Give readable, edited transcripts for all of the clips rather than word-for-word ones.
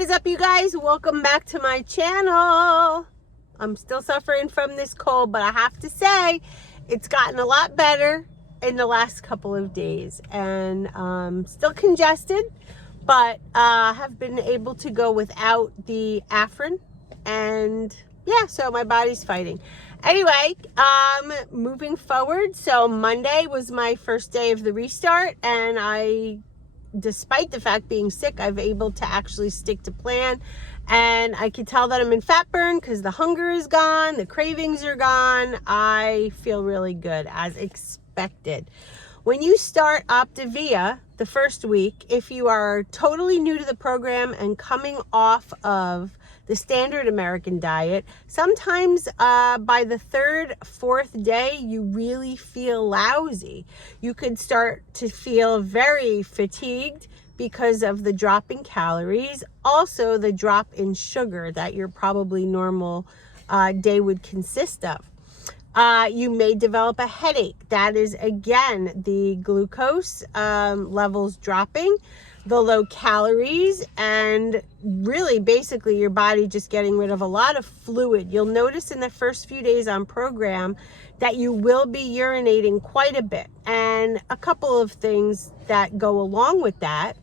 What is up, you guys? Welcome back to my channel. I'm still suffering from this cold, but I have to say it's gotten a lot better in the last couple of days, and still congested, but have been able to go without the Afrin, and yeah, so my body's fighting. Anyway, moving forward, so Monday was my first day of the restart, and despite the fact being sick, I've able to actually stick to plan, and I can tell that I'm in fat burn because the hunger is gone, the cravings are gone. I feel really good as expected. When you start Optavia the first week, if you are totally new to the program and coming off of the standard American diet, sometimes by the third, fourth day, you really feel lousy. You could start to feel very fatigued because of the drop in calories, also the drop in sugar that your probably normal day would consist of. You may develop a headache. That is, again, the glucose levels dropping, the low calories, and really basically your body just getting rid of a lot of fluid. You'll notice in the first few days on program that you will be urinating quite a bit. And a couple of things that go along with that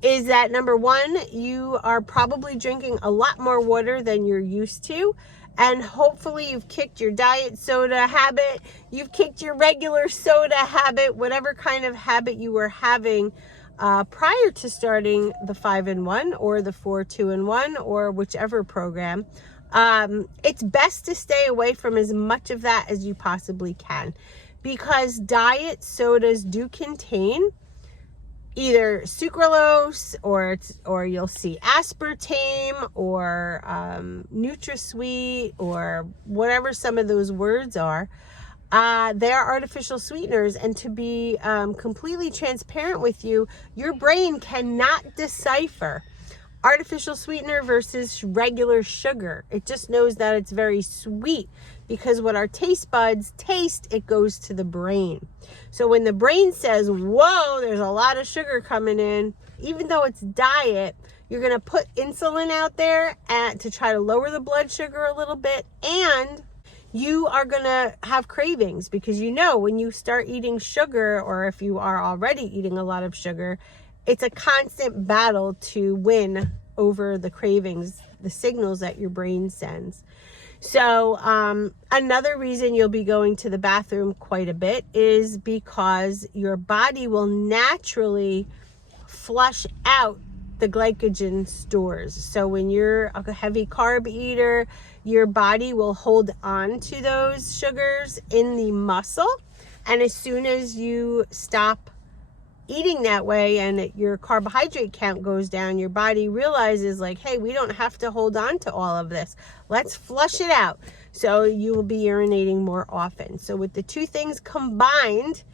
is that, number one, you are probably drinking a lot more water than you're used to. And hopefully you've kicked your diet soda habit, you've kicked your regular soda habit, whatever kind of habit you were having prior to starting the 5-in-1 or the 4-2-in-1 or whichever program. It's best to stay away from as much of that as you possibly can, because diet sodas do contain either sucralose or you'll see aspartame or NutraSweet or whatever some of those words are. They are artificial sweeteners, and to be completely transparent with you, your brain cannot decipher artificial sweetener versus regular sugar. It just knows that it's very sweet, because what our taste buds taste, it goes to the brain. So when the brain says, whoa, there's a lot of sugar coming in, even though it's diet, you're going to put insulin out there to try to lower the blood sugar a little bit, and you are going to have cravings, because when you start eating sugar, or if you are already eating a lot of sugar, it's a constant battle to win over the cravings, the signals that your brain sends. So another reason you'll be going to the bathroom quite a bit is because your body will naturally flush out the glycogen stores. So when you're a heavy carb eater, your body will hold on to those sugars in the muscle. And as soon as you stop eating that way and your carbohydrate count goes down, your body realizes, like, hey, we don't have to hold on to all of this. Let's flush it out. So you will be urinating more often. So with the two things combined,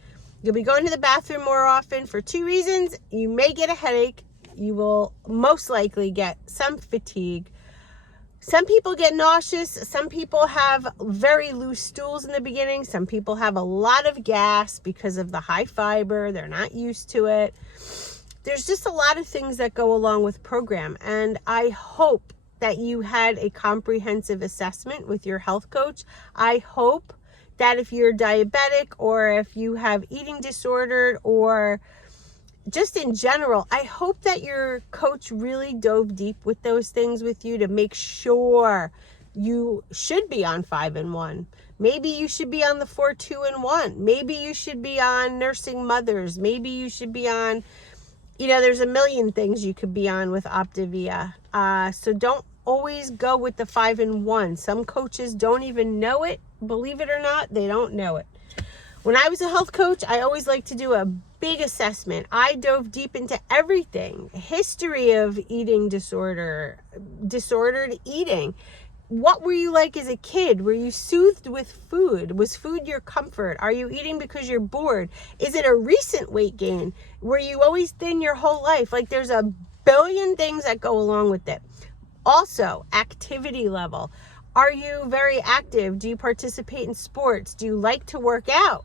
you'll be going to the bathroom more often for two reasons. You may get a headache. You will most likely get some fatigue. Some people get nauseous. Some people have very loose stools in the beginning. Some people have a lot of gas because of the high fiber. They're not used to it. There's just a lot of things that go along with program. And I hope that you had a comprehensive assessment with your health coach. I hope that if you're diabetic, or if you have eating disorder, or just in general, I hope that your coach really dove deep with those things with you to make sure you should be on 5-in-1. Maybe you should be on the 4-2-in-1. Maybe you should be on nursing mothers. Maybe you should be on, there's a million things you could be on with Optavia. So don't always go with the 5-in-1. Some coaches don't even know it. Believe it or not, they don't know it. When I was a health coach, I always liked to do a big assessment. I dove deep into everything. History of eating disorder, disordered eating. What were you like as a kid? Were you soothed with food? Was food your comfort? Are you eating because you're bored? Is it a recent weight gain? Were you always thin your whole life? Like, there's a billion things that go along with it. Also, activity level. Are you very active? Do you participate in sports? Do you like to work out?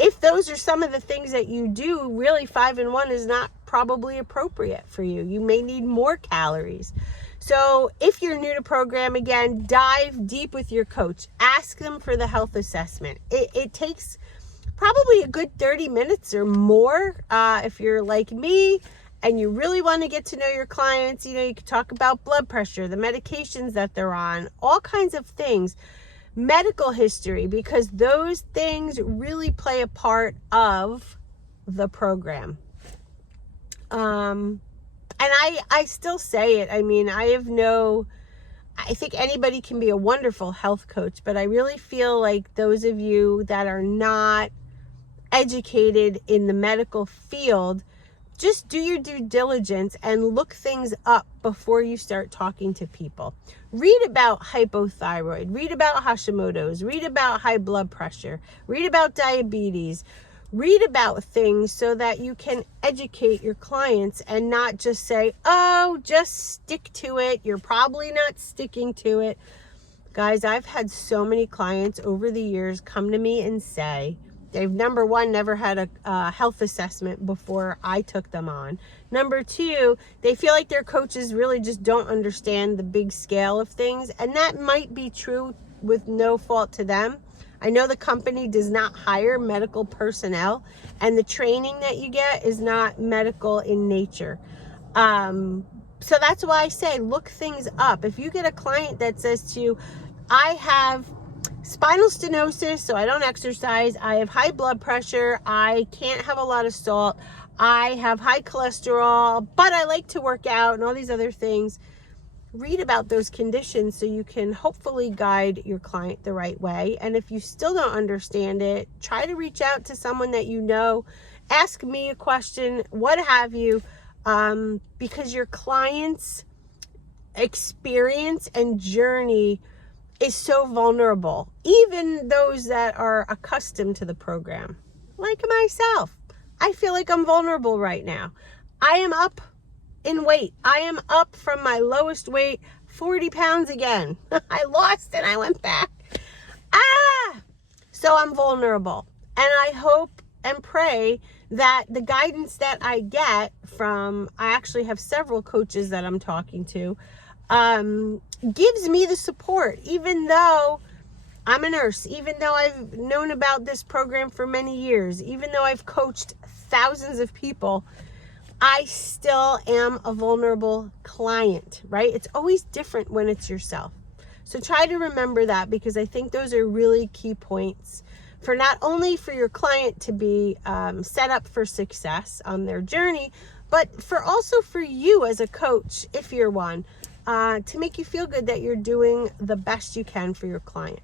If those are some of the things that you do, really 5-in-1 is not probably appropriate for you. You may need more calories. So if you're new to program, again, dive deep with your coach. Ask them for the health assessment. It takes probably a good 30 minutes or more. If you're like me and you really want to get to know your clients, you can talk about blood pressure, the medications that they're on, all kinds of things. Medical history, because those things really play a part of the program. And I still say it. I mean, I think anybody can be a wonderful health coach, but I really feel like those of you that are not educated in the medical field, just do your due diligence and look things up before you start talking to people. Read about hypothyroid, read about Hashimoto's, read about high blood pressure, read about diabetes, read about things so that you can educate your clients and not just say, oh, just stick to it. You're probably not sticking to it. Guys, I've had so many clients over the years come to me and say they've, number one, never had a health assessment before I took them on. Number two, they feel like their coaches really just don't understand the big scale of things. And that might be true with no fault to them. I know the company does not hire medical personnel, and the training that you get is not medical in nature. So that's why I say look things up. If you get a client that says to you, I have spinal stenosis, so I don't exercise, I have high blood pressure, I can't have a lot of salt, I have high cholesterol, but I like to work out, and all these other things, read about those conditions so you can hopefully guide your client the right way. And if you still don't understand it, try to reach out to someone that you know, ask me a question, what have you, because your client's experience and journey is so vulnerable. Even those that are accustomed to the program, like myself, I feel like I'm vulnerable right now. I am up in weight. I am up from my lowest weight, 40 pounds again. I lost and I went back. So I'm vulnerable. And I hope and pray that the guidance that I get from, I actually have several coaches that I'm talking to, gives me the support, even though I'm a nurse, even though I've known about this program for many years, even though I've coached thousands of people, I still am a vulnerable client, right? It's always different when it's yourself. So try to remember that, because I think those are really key points for not only for your client to be set up for success on their journey, but for also for you as a coach, if you're one, to make you feel good that you're doing the best you can for your client.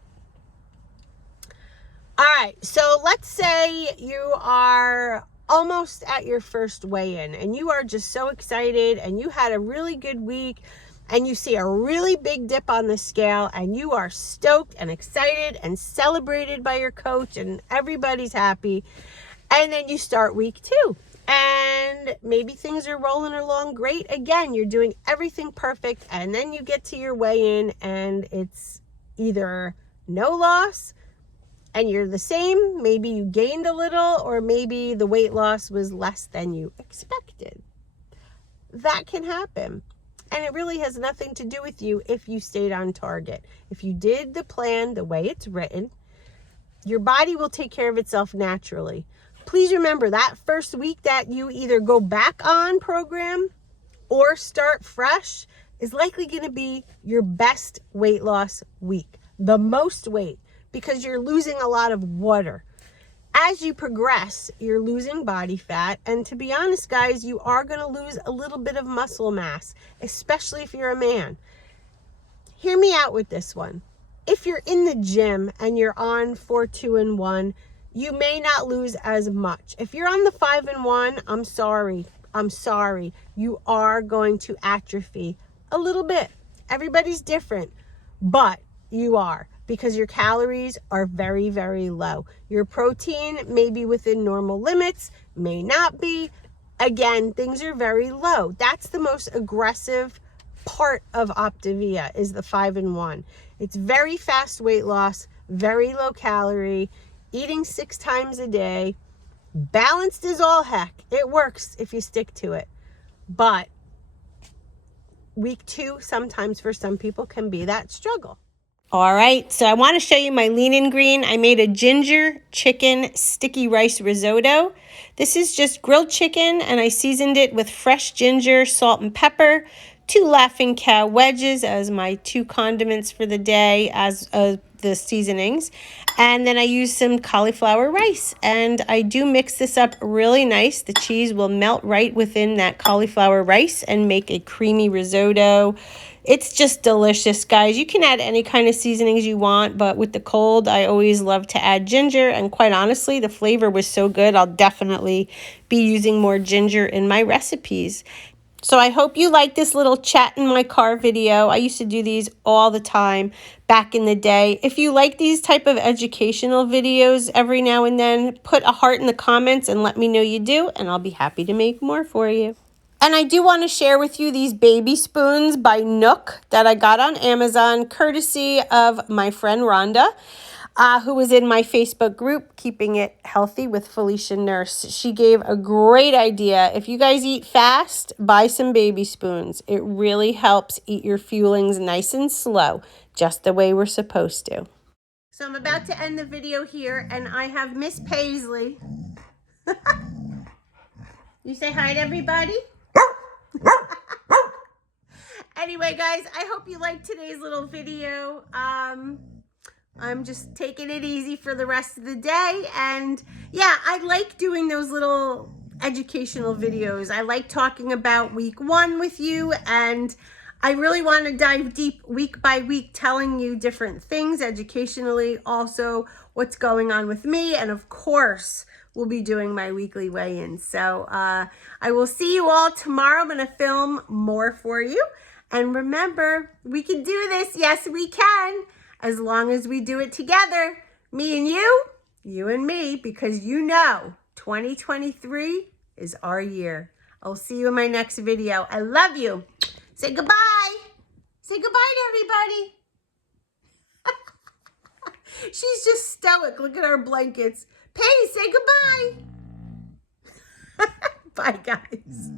All right, so let's say you are almost at your first weigh-in and you are just so excited and you had a really good week and you see a really big dip on the scale and you are stoked and excited and celebrated by your coach and everybody's happy. And then you start week 2 and maybe things are rolling along great. Again, you're doing everything perfect, and then you get to your weigh-in and it's either no loss and you're the same, maybe you gained a little, or maybe the weight loss was less than you expected. That can happen. And it really has nothing to do with you if you stayed on target. If you did the plan the way it's written, your body will take care of itself naturally. Please remember that first week that you either go back on program or start fresh is likely going to be your best weight loss week, the most weight, because you're losing a lot of water. As you progress, you're losing body fat. And to be honest, guys, you are going to lose a little bit of muscle mass, especially if you're a man. Hear me out with this one. If you're in the gym and you're on 4, 2, and 1, you may not lose as much. If you're on the 5 and 1, I'm sorry. You are going to atrophy a little bit. Everybody's different, but you are, because your calories are very, very low. Your protein may be within normal limits, may not be. Again, things are very low. That's the most aggressive part of Optavia, is the 5 and 1. It's very fast weight loss, very low calorie, eating 6 times a day, Balanced as all heck. It works if you stick to it. But week 2 sometimes for some people can be that struggle. All right, so I want to show you my lean in green. I made a ginger chicken sticky rice risotto. This is just grilled chicken, and I seasoned it with fresh ginger, salt, and pepper. 2 Laughing Cow wedges as my 2 condiments for the day as the seasonings. And then I used some cauliflower rice, and I do mix this up really nice. The cheese will melt right within that cauliflower rice and make a creamy risotto. It's just delicious, guys. You can add any kind of seasonings you want, but with the cold, I always love to add ginger, and quite honestly, the flavor was so good, I'll definitely be using more ginger in my recipes. So I hope you like this little chat in my car video. I used to do these all the time back in the day. If you like these type of educational videos every now and then, put a heart in the comments and let me know you do, and I'll be happy to make more for you. And I do want to share with you these baby spoons by Nook that I got on Amazon, courtesy of my friend Rhonda, who was in my Facebook group, Keeping It Healthy with Felicia Nurse. She gave a great idea. If you guys eat fast, buy some baby spoons. It really helps eat your fuelings nice and slow, just the way we're supposed to. So I'm about to end the video here, and I have Miss Paisley. You say hi to everybody? Anyway, guys, I hope you liked today's little video. I'm just taking it easy for the rest of the day. And yeah, I like doing those little educational videos. I like talking about week 1 with you. And I really want to dive deep week by week, telling you different things educationally, also what's going on with me. And of course, we'll be doing my weekly weigh-in. So I will see you all tomorrow. I'm going to film more for you. And remember, we can do this. Yes, we can. As long as we do it together. Me and you and me, because you know 2023 is our year. I'll see you in my next video. I love you. Say goodbye. Say goodbye to everybody. She's just stoic. Look at our blankets. Paige, say goodbye. Bye, guys.